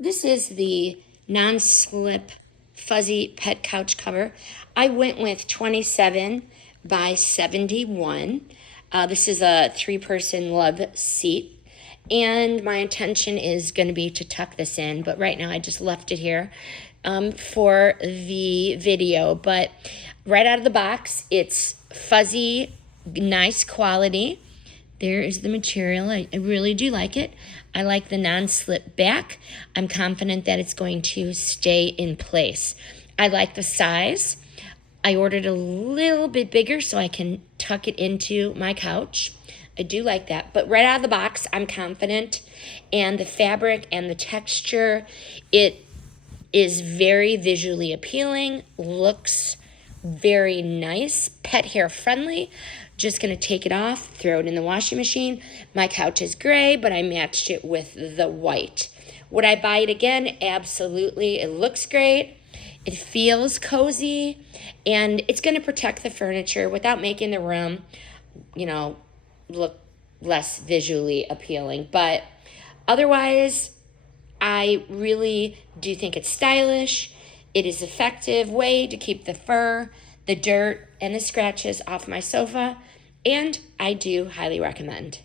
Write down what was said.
This is the non-slip fuzzy pet couch cover. I went with 27 by 71. This is a 3-person love seat. And my intention is going to be to tuck this in, but right now I just left it here for the video. But right out of the box, it's fuzzy, nice quality. There is the material. I really do like it. I like the non-slip back. I'm confident that it's going to stay in place. I like the size. I ordered a little bit bigger so I can tuck it into my couch. I do like that. But right out of the box, I'm confident. And the fabric and the texture, it is very visually appealing, looks very nice, pet hair friendly. Just gonna take it off, throw it in the washing machine. My couch is gray, but I matched it with the white. Would I buy it again? Absolutely. It looks great. It feels cozy, and it's gonna protect the furniture without making the room, look less visually appealing. But otherwise, I really do think it's stylish. It is an effective way to keep the fur, the dirt, and the scratches off my sofa, and I do highly recommend.